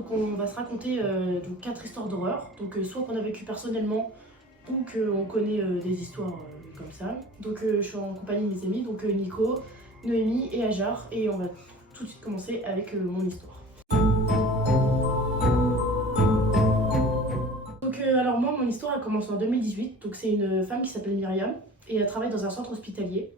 donc on va se raconter donc 4 histoires d'horreur. Donc soit qu'on a vécu personnellement ou qu'on connaît des histoires comme ça. Donc je suis en compagnie de mes amis, donc Nico, Noémie et Ajar. Et on va tout de suite commencer avec mon histoire. Donc alors moi, mon histoire elle commence en 2018. Donc c'est une femme qui s'appelle Myriam et elle travaille dans un centre hospitalier.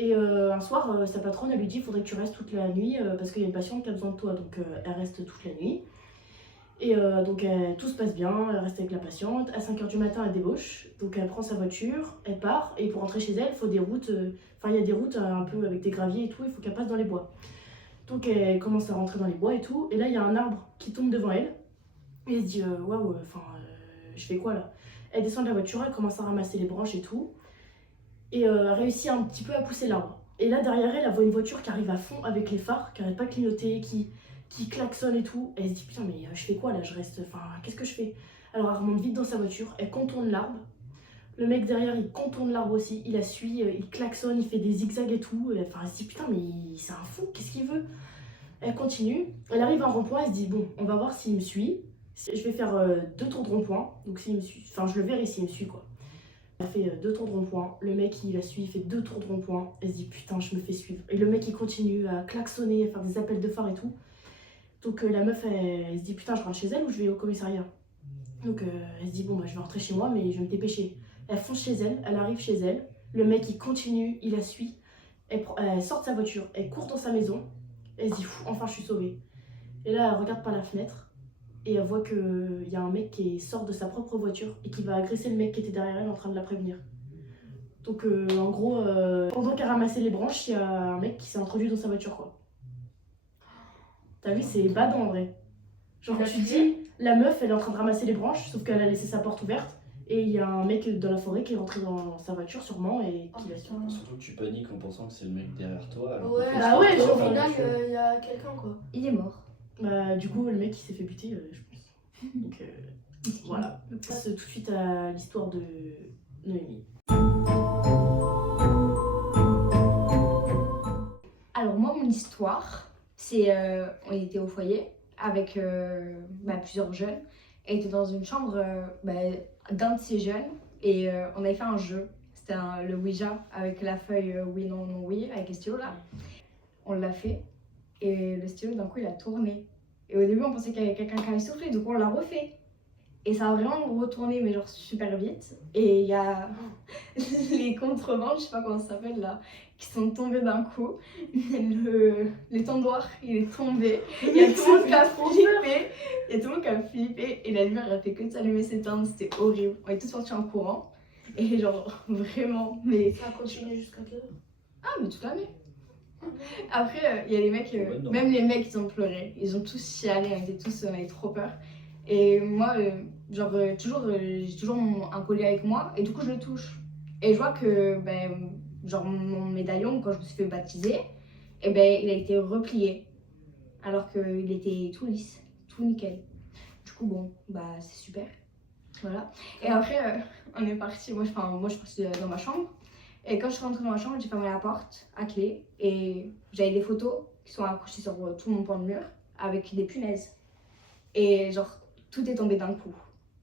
Et un soir, sa patronne elle lui dit il faudrait que tu restes toute la nuit parce qu'il y a une patiente qui a besoin de toi. Donc elle reste toute la nuit. Et donc tout se passe bien, elle reste avec la patiente. À 5h du matin, elle débauche. Donc elle prend sa voiture, elle part. Et pour rentrer chez elle, il faut des routes. Enfin, il y a des routes un peu avec des graviers et tout, il faut qu'elle passe dans les bois. Donc elle commence à rentrer dans les bois et tout. Et là, il y a un arbre qui tombe devant elle. Et elle se dit waouh, je fais quoi là? Elle descend de la voiture, elle commence à ramasser les branches et tout. Et elle réussit un petit peu à pousser l'arbre. Et là, derrière elle, elle voit une voiture qui arrive à fond avec les phares, qui n'arrête pas de clignoter, qui klaxonne et tout. Et elle se dit putain, mais je fais quoi là? Je reste. Enfin, qu'est-ce que je fais? Alors elle remonte vite dans sa voiture, elle contourne l'arbre. Le mec derrière, il contourne l'arbre aussi, il la suit, il klaxonne, il fait des zigzags et tout. Enfin, elle se dit putain, mais c'est un fou, qu'est-ce qu'il veut? Elle continue, elle arrive à un rond-point, elle se dit bon, on va voir s'il me suit. Je vais faire 2 tours de rond-point, donc s'il me suit, enfin je le verrai s'il me suit quoi. Elle fait 2 tours de rond-point, le mec il la suit, il fait 2 tours de rond-point, elle se dit putain je me fais suivre. Et le mec il continue à klaxonner, à faire des appels de phare et tout. Donc la meuf elle se dit putain je rentre chez elle ou je vais au commissariat. Donc elle se dit bon bah je vais rentrer chez moi mais je vais me dépêcher. Elle fonce chez elle, elle arrive chez elle, le mec il continue, il la suit. Elle sort de sa voiture, elle court dans sa maison, elle se dit enfin je suis sauvée. Et là elle regarde par la fenêtre. Et elle voit qu'il y a un mec qui sort de sa propre voiture et qui va agresser le mec qui était derrière elle en train de la prévenir. Donc en gros, pendant qu'elle ramassait les branches, il y a un mec qui s'est introduit dans sa voiture quoi. T'as vu, c'est bad en vrai. Genre tu dis, la meuf elle est en train de ramasser les branches, sauf qu'elle a laissé sa porte ouverte. Et il y a un mec dans la forêt qui est rentré dans sa voiture sûrement et qui l'a suivi. Surtout que tu paniques en pensant que c'est le mec derrière toi. Alors Ouais, bah ouais, genre, au final, il y a quelqu'un quoi. Il est mort. Bah du coup le mec il s'est fait buter je pense. Donc voilà. On passe tout de suite à l'histoire de Noémie. Alors moi, mon histoire, c'est on était au foyer avec plusieurs jeunes et était dans une chambre d'un de ces jeunes et on avait fait un jeu. C'était le Ouija avec la feuille oui, non, non, oui, avec les stylos là. On l'a fait et le stylo d'un coup il a tourné. Et au début on pensait qu'il y avait quelqu'un qui avait soufflé, donc on l'a refait. Et ça a vraiment retourné, mais genre super vite. Et il y a les contrebandes, je sais pas comment ça s'appelle là, qui sont tombés d'un coup. L'étendoir, il est tombé. Il y a tout le monde qui a flippé. Il y a tout le monde qui a flippé. Et la lumière, elle a fait que de s'allumer, s'éteindre. C'était horrible. On est tous sortis en courant. Et genre, vraiment, mais... Ça a continué jusqu'à quelle heure? Ah, mais toute la nuit. Après, il y a les mecs, même les mecs, ils ont pleuré. Ils ont tous chialé, on avait trop peur. Et moi, j'ai toujours un collier avec moi et du coup je le touche. Et je vois que genre mon médaillon, quand je me suis fait baptiser, il a été replié. Alors qu'il était tout lisse, tout nickel. Du coup bon, c'est super. Voilà. Et après, on est parti, moi je suis partie dans ma chambre. Et quand je suis rentrée dans ma chambre, j'ai fermé la porte à clé. Et j'avais des photos qui sont accrochées sur tout mon pan de mur avec des punaises. Et genre, tout est tombé d'un coup.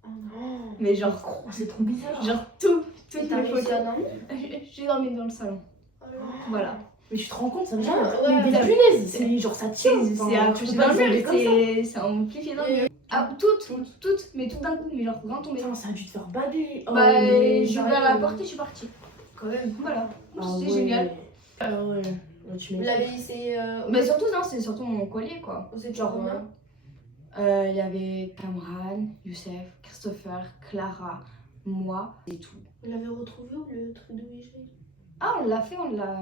Oh non. Mais genre, c'est trop bizarre. Genre toutes Et les t'as réussi photos. à dormir? J'ai dormi dans le salon. Oh non. Voilà. Mais tu te rends compte, ça me gêne. Ouais, Mais des punaises, c'est genre ça tient. C'est accroché dans le mur, c'est amplifié dans le mur. Ah, toutes, mais toutes d'un coup, mais genre vraiment tombé. Putain, ça a dû te faire bader. J'ai ouvert la porte et je suis partie. Quand même. Voilà. Ah C'était ouais. génial. Ah ouais. Ouais, tu Vous m'étonnes. l'avez essayé Mais surtout, non, c'est surtout mon collier quoi. Vous êtes Genre, combien? il y avait Kamran, Youssef, Christopher, Clara, moi et tout. Vous l'avez retrouvé ou le truc de Ouija? Ah, on l'a fait, on l'a.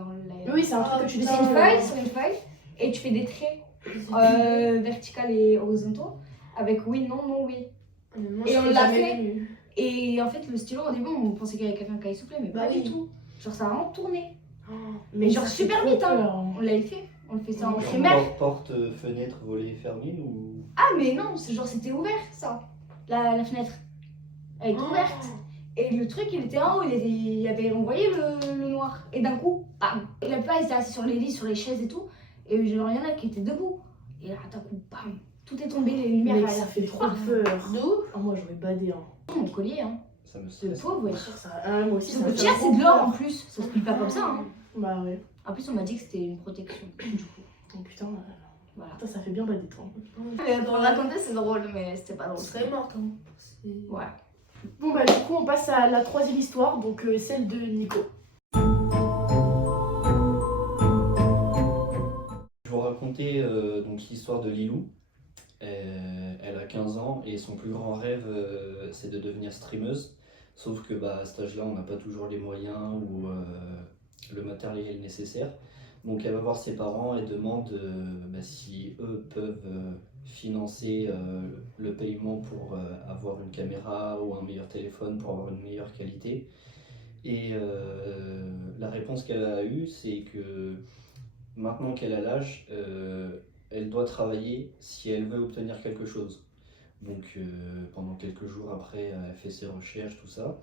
Oui, c'est un truc que tu C'est dessines. sur une feuille et tu fais des traits verticaux et horizontaux avec oui, non, non, oui. Et on l'a fait. Et en fait, le stylo, au début, on pensait qu'il y avait quelqu'un qui avait soufflé, mais pas du tout. Genre, ça a vraiment tourné. Mais genre, ça fait super trop vite, peur. hein. On l'avait fait. On le fait ça en Genre primaire. Porte, fenêtre, volet fermé ou. Ah, mais non, c'était ouvert, ça. La fenêtre. Elle était ouverte. Et le truc, il était en haut, on voyait le noir. Et d'un coup, bam. La plupart, ils étaient assis sur les lits, sur les chaises et tout. Et genre, il y en a qui étaient debout. Et là, d'un coup, bam. Tout est tombé, les lumières Mec, à ça la fait trop peur. De ouf. Ah, moi j'aurais badé. Hein. Mon collier, hein. Ça me Le stresse. pauvre, Bien ouais. sûr, ça... moi aussi, ça Le me pire, fait c'est trop de l'or peur. en plus. Ça se plie pas comme ça, hein. Bah ouais. En plus, on m'a dit que c'était une protection. Du coup, Oh, putain, voilà. ça fait bien bader toi. Pour le raconter, c'est drôle, mais c'était pas On drôle. serait morte. Hein. Ouais. Bon bah du coup on passe à la troisième histoire, donc celle de Nico. Je vais vous raconter donc l'histoire de Lilou. Elle a 15 ans et son plus grand rêve c'est de devenir streameuse. Sauf que à cet âge-là, on n'a pas toujours les moyens ou le matériel nécessaire. Donc elle va voir ses parents et demande si eux peuvent financer le paiement pour avoir une caméra ou un meilleur téléphone pour avoir une meilleure qualité. Et la réponse qu'elle a eue, c'est que maintenant qu'elle a l'âge, elle doit travailler si elle veut obtenir quelque chose. Donc pendant quelques jours après, elle fait ses recherches, tout ça,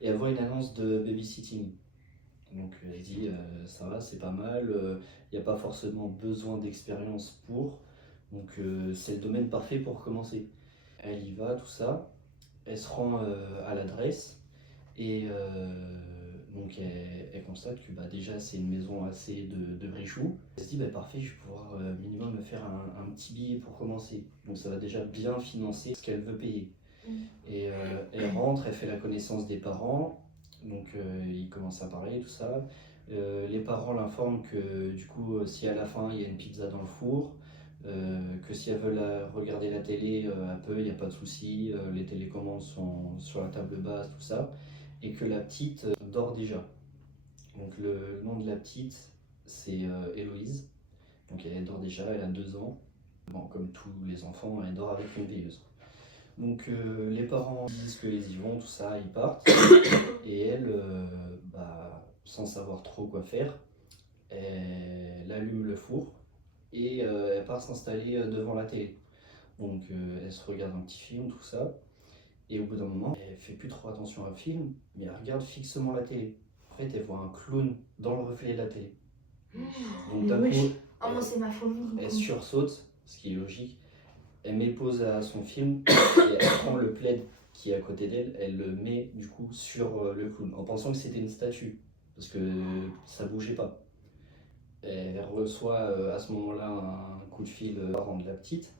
et elle voit une annonce de babysitting. Donc elle se dit, ça va, c'est pas mal, il n'y a pas forcément besoin d'expérience pour, donc c'est le domaine parfait pour commencer. Elle y va, tout ça, elle se rend à l'adresse, et donc elle constate que déjà c'est une maison assez de richoux. Elle se dit parfait, je vais pouvoir minimum me faire un petit billet pour commencer. Donc ça va déjà bien financer ce qu'elle veut payer. Et elle rentre, elle fait la connaissance des parents, donc ils commencent à parler, tout ça. Les parents l'informent que du coup si à la fin il y a une pizza dans le four, que si elle veut regarder la télé, elle peut, il n'y a pas de souci, les télécommandes sont sur la table basse, tout ça. Et que la petite dort déjà. Donc le nom de la petite, c'est Héloïse. Donc elle dort déjà, elle a 2 ans. Bon, comme tous les enfants, elle dort avec une veilleuse. Donc les parents disent qu'ils y vont, tout ça, ils partent. Et elle, sans savoir trop quoi faire, elle allume le four et elle part s'installer devant la télé. Donc elle se regarde un petit film, tout ça. Et au bout d'un moment, elle fait plus trop attention au film, mais elle regarde fixement la télé. En fait, elle voit un clown dans le reflet de la télé. Donc d'un coup, Ah, moi, c'est ma phobie. elle sursaute, ce qui est logique. Elle met pause à son film et elle prend le plaid qui est à côté d'elle, elle le met du coup sur le clown, en pensant que c'était une statue, parce que ça bougeait pas. Elle reçoit à ce moment-là un coup de fil de la petite.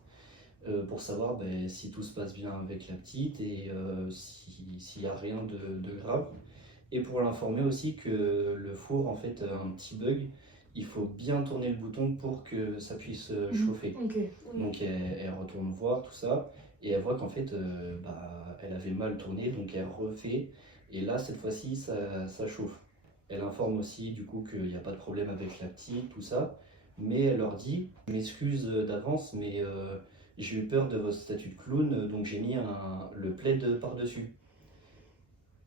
Pour savoir si tout se passe bien avec la petite et s'il n'y a rien de grave. Et pour l'informer aussi que le four en fait a un petit bug, il faut bien tourner le bouton pour que ça puisse chauffer. Ok. Donc elle retourne voir tout ça et elle voit qu'en fait elle avait mal tourné, donc elle refait et là cette fois-ci ça chauffe. Elle informe aussi du coup qu'il n'y a pas de problème avec la petite, tout ça, mais elle leur dit « Je m'excuse d'avance mais j'ai eu peur de votre statue de clown, donc j'ai mis le plaid par-dessus. »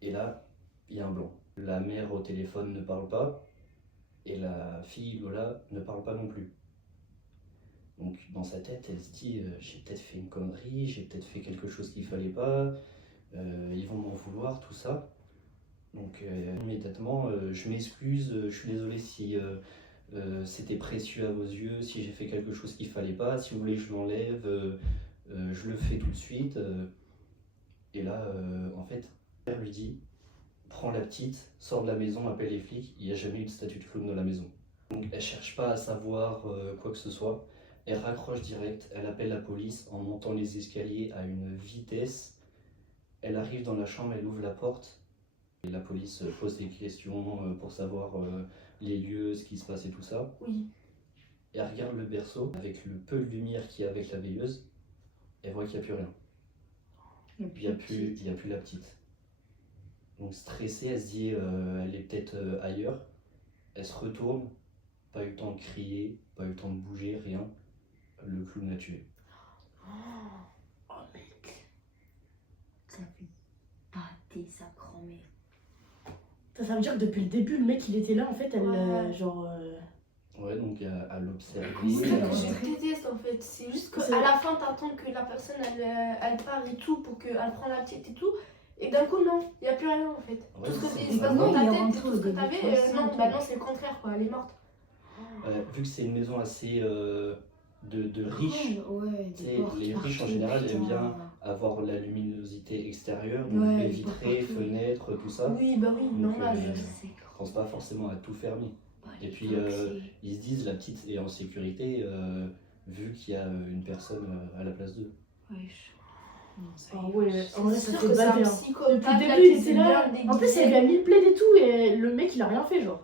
Et là, il y a un blanc. La mère au téléphone ne parle pas, et la fille Lola ne parle pas non plus. Donc dans sa tête, elle se dit j'ai peut-être fait une connerie, j'ai peut-être fait quelque chose qu'il fallait pas, ils vont m'en vouloir, tout ça. Donc immédiatement, je m'excuse, je suis désolé si c'était précieux à vos yeux, si j'ai fait quelque chose qu'il fallait pas, si vous voulez que je l'enlève, je le fais tout de suite. Et là, en fait, elle lui dit prends la petite, sors de la maison, appelle les flics, il n'y a jamais eu de statue de clown dans la maison. Donc elle cherche pas à savoir quoi que ce soit, elle raccroche direct, elle appelle la police en montant les escaliers à une vitesse. Elle arrive dans la chambre, elle ouvre la porte. Et la police pose des questions pour savoir les lieux, ce qui se passe et tout ça. Oui. Et elle regarde le berceau avec le peu de lumière qu'il y a avec la veilleuse. Elle voit qu'il n'y a plus rien. Il n'y a plus la petite. Donc stressée, elle se dit elle est peut-être ailleurs. Elle se retourne, pas eu le temps de crier, pas eu le temps de bouger, rien. Le clown l'a tuée. Oh mec. Ça fait pâter sa grand-mère. Ça veut dire que depuis le début, le mec il était là en fait, elle Ouais. genre. Ouais, donc à l'observer. C'est ça que Ouais. je déteste en fait. C'est juste C'est- qu'à la fin, t'attends que la personne elle part et tout pour qu'elle prenne la petite et tout. Et d'un coup, non, il n'y a plus rien en fait. Ouais, Tout ce que c'est il se passe ça. dans ta Il est tête, rentré tout au ce que début, t'avais, ouais, non, c'est bah tout. non, c'est le contraire quoi, elle est morte. Vu que c'est une maison assez de riches. Ouais, Tu des sais, portes les riches en partout, général aiment putain. bien avoir la luminosité extérieure, donc Ouais, baies les portes vitrées, partout. fenêtres, tout ça. Oui, bah oui, Donc, normal. C'est je pense pas forcément à tout fermer. les Et puis box, c'est- ils se disent la petite est en sécurité vu qu'il y a une personne à la place d'eux. Wesh. Non, ça Ah y est. ouais, en vrai, C'est ça sûr fait que c'est un bader. Hein. psychopathe Depuis le là début, il qui était s'est là. bien En plus, il déguisé. lui a mis le plaid et tout, et le mec, il a rien fait, genre.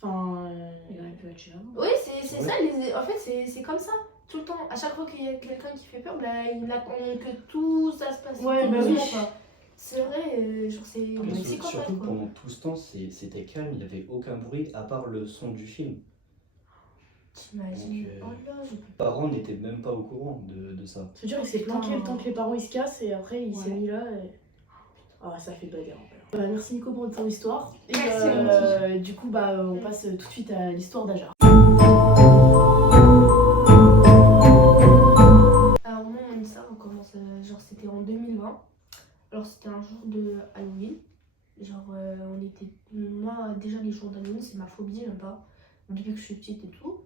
Enfin. Il aurait pu être chez avant. Oui, c'est Ouais. ça, en fait, c'est comme ça. Tout le temps, à chaque fois qu'il y a quelqu'un qui fait peur, bah, il attend que tout ça se passe Ouais, tout bah doucement, oui. quoi. C'est vrai, genre, c'est Mais des psychopathes, surtout quoi. pendant tout ce temps, c'était calme, il n'y avait aucun bruit à part le son du film. T'imagines? Donc, Oh là, je peux Les parents n'étaient même pas au courant de ça. C'est sûr, il s'est Putain. planqué le temps que les parents ils se cassent, et après, il s'est Ouais. mis là. Et... Ah, ça fait bader en fait. Merci Nico pour ton histoire. Et Merci, du coup, bah, on passe tout de suite à l'histoire d'Ajar. Alors moi, mon histoire, on commence, genre c'était en 2020. Alors c'était un jour de Halloween. Genre on était... Moi déjà les jours d'Halloween c'est ma phobie, j'aime pas. Depuis que je suis petite et tout.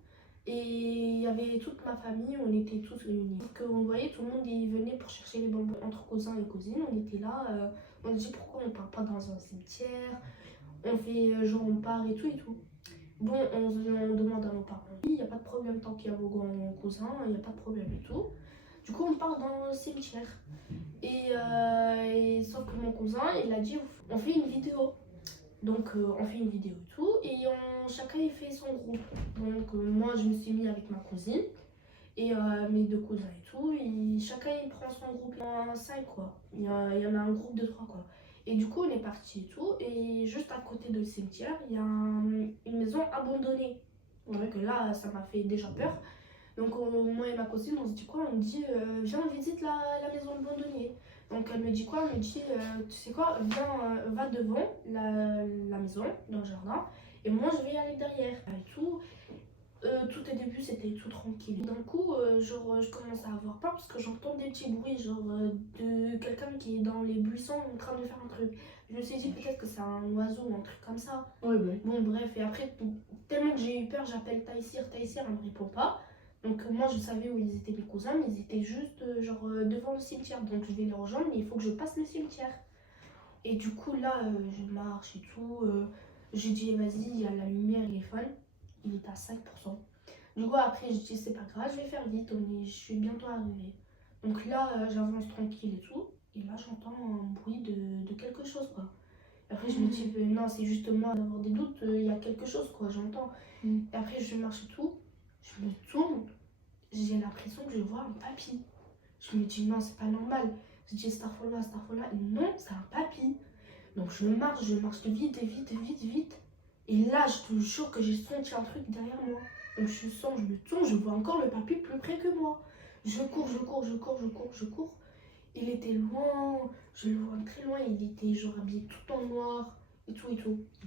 Et il y avait toute ma famille, on était tous réunis. Donc on voyait tout le monde il venait pour chercher les bonbons entre cousins et cousines. On était là, on se dit pourquoi on part pas dans un cimetière. On fait genre on part et tout et tout. Bon, on demande à nos parents. Il n'y a pas de problème tant qu'il y a vos grands cousins, il n'y a pas de problème et tout. Du coup, on part dans le cimetière. Et sauf que mon cousin, il a dit on fait une vidéo. Donc, on fait une vidéo et tout. Et chacun, il fait son groupe. Donc, moi, je me suis mis avec ma cousine. Et mes deux cousins et tout. Et chacun, il prend son groupe. Il y en a 5, quoi. Il y en a un groupe de 3, quoi. Et du coup, on est parti et tout. Et juste à côté de le cimetière, il y a une maison abandonnée. Donc là, ça m'a fait déjà peur. Donc moi et ma cousine, on se dit quoi? On me dit, viens, on visite la maison abandonnée. Donc elle me dit quoi? Elle me dit, tu sais quoi? Viens, va devant la maison, dans le jardin. Et moi, je vais aller derrière. Et tout. Tout au début c'était tout tranquille. D'un coup, genre, je commence à avoir peur parce que j'entends des petits bruits, genre de quelqu'un qui est dans les buissons en train de faire un truc. Je me suis dit peut-être que c'est un oiseau ou un truc comme ça. Ouais, bah. Bon, bref, et après, tellement que j'ai eu peur, j'appelle Taïsir. Taïsir, elle me répond pas. Donc, moi, je savais où ils étaient mes cousins, mais ils étaient juste genre devant le cimetière. Donc, je vais les rejoindre, mais il faut que je passe le cimetière. Et du coup, là, je marche et tout. Je dis, vas-y, il y a la lumière, il est fun. Il est à 5%. Du coup, après, je dis, c'est pas grave, je vais faire vite, je suis bientôt arrivée. Donc là, j'avance tranquille et tout. Et là, j'entends un bruit de quelque chose, quoi. Après, je me dis, non, c'est juste moi d'avoir des doutes, il y a quelque chose, quoi, j'entends. Et après, je marche et tout. Je me tourne, j'ai l'impression que je vois un papy. Je me dis, non, c'est pas normal. Je dis, Starfola. Et non, c'est un papy. Donc, je marche vite. Et là, je te jure que j'ai senti un truc derrière moi. Donc je me tourne, je vois encore le papy plus près que moi. Je cours. Il était loin, je le vois très loin, il était genre habillé tout en noir et tout.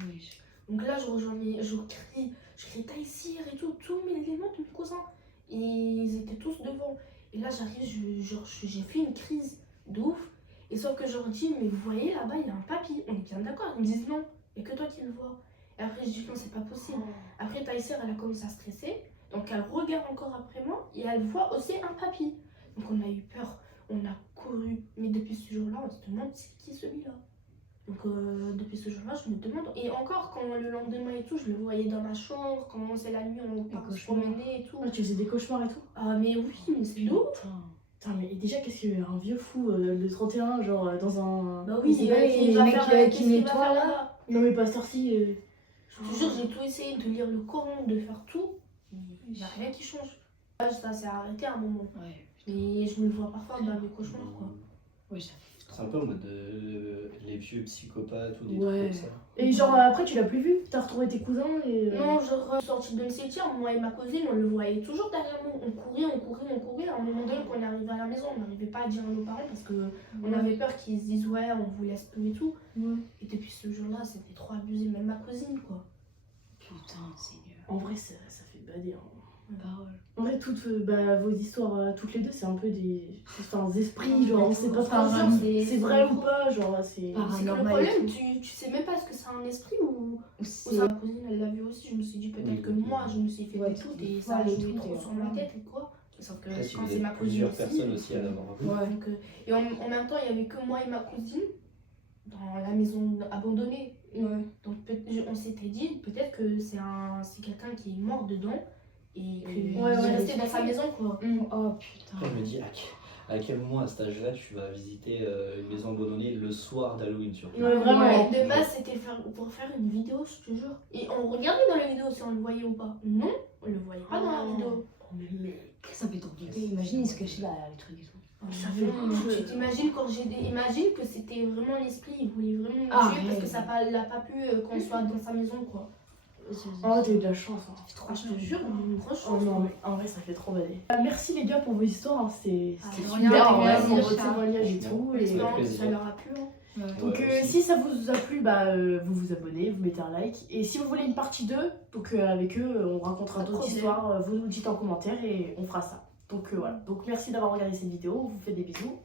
Oui. Donc là, je crie Taïsir et tout, tous les noms de mes cousins. Et ils étaient tous devant. Et là, j'arrive, j'ai fait une crise de ouf. Et sauf que je leur dis, mais vous voyez là-bas, il y a un papy. On est bien d'accord. Ils me disent non, il n'y a que toi qui le vois. Et après, je dis non, c'est pas possible. Après, Taïsir, elle a commencé à stresser. Donc, elle regarde encore après moi et elle voit aussi un papy. Donc, on a eu peur, on a couru. Mais depuis ce jour-là, on se demande c'est qui celui-là. Donc, depuis ce jour-là, je me demande. Et encore, quand le lendemain et tout, je le voyais dans ma chambre. Quand c'est la nuit, on part se promener et tout. Ah, tu faisais des cauchemars et tout? Ah, mais oui, mais c'est ouf. Putain, mais déjà, qu'est-ce qu'il y a un vieux fou le 31, genre dans un. Bah oui, c'est pas il les va mecs faire qui qu'est-ce qu'il va nettoient faire là. là-bas. Non, mais pas sorti. Je te jure, j'ai tout essayé de lire le Coran, de faire tout. Il n'y a rien qui change. Là, ça s'est arrêté à un moment. Ouais. Mais je me vois parfois dans mes cauchemars, quoi. Oui, ça fait C'est un peu en mode les vieux psychopathes ou des Ouais. trucs comme ça. Et genre, après, tu l'as plus vu? T'as retrouvé tes cousins et. Non, genre, sorti de cimetière, moi et ma cousine, on le voyait toujours derrière nous. On courait. À un moment donné, quand on est arrivé à la maison, on n'arrivait pas à dire à nos parents parce qu'on avait peur qu'ils se disent, ouais, on vous laisse tout et tout. Ouais. Et depuis ce jour-là, c'était trop abusé, même ma cousine, quoi. putain, Seigneur. En vrai, ça fait bader. Hein. Parole. En vrai, toutes vos histoires, toutes les deux, c'est un peu des esprits, genre on sait pas trop Paranormal. c'est vrai ou pas, genre c'est. C'est que le Paranormal et problème, tout. tu sais même pas est-ce que c'est un esprit ou C'est sa cousine elle l'a vu aussi. Je me suis dit peut-être que moi je me suis fait Ouais, des doutes et ouais, ça a les joué doutes, trop sur ma tête ou quoi. Sauf que Après, si quand vous c'est ma êtes cousine plusieurs aussi, personnes aussi à l'avoir vu. Ouais. donc, et en même temps, il y avait que moi et ma cousine dans la maison abandonnée. Ouais. Donc on s'était dit peut-être que c'est quelqu'un qui est mort dedans et qu'il Ouais, est ouais, resté dans sa maison quoi. Oh putain. Après, je me dis, à quel moment à cet âge-là tu vas visiter une maison abandonnée le soir d'Halloween surtout. Ouais, vraiment. Ouais, de base c'était pour faire une vidéo, je te jure. Et on regardait dans la vidéo si on le voyait ou pas. Non, on le voyait pas dans la vidéo. Mais Ça fait trop flipper. Imagine, il se cachait derrière les trucs et tout. ça fait. Tu t'imagines quand imagine que c'était vraiment l'esprit, il voulait vraiment nous Ah, tuer parce ouais. que ça l'a pas pu qu'on soit dans sa maison quoi. En vrai, t'as eu de la chance. Hein. Ah, je te jure, une grosse Oh chance. non, mais en vrai, ça fait trop bader. Merci les gars pour vos histoires, hein. C'était Ah, c'était de super rien, en vrai, merci, pour vos Richard. témoignages et tout. Et... Espérons que ça plaisir. leur a plu. Hein. Ouais. Donc Ouais, aussi. si ça vous a plu, vous vous abonnez, vous mettez un like. Et si vous voulez une partie 2, donc avec eux, on racontera Pas de d'autres problème. histoires, vous nous dites en commentaire et on fera ça. Donc voilà. Donc merci d'avoir regardé cette vidéo, on vous fait des bisous.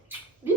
Bisous.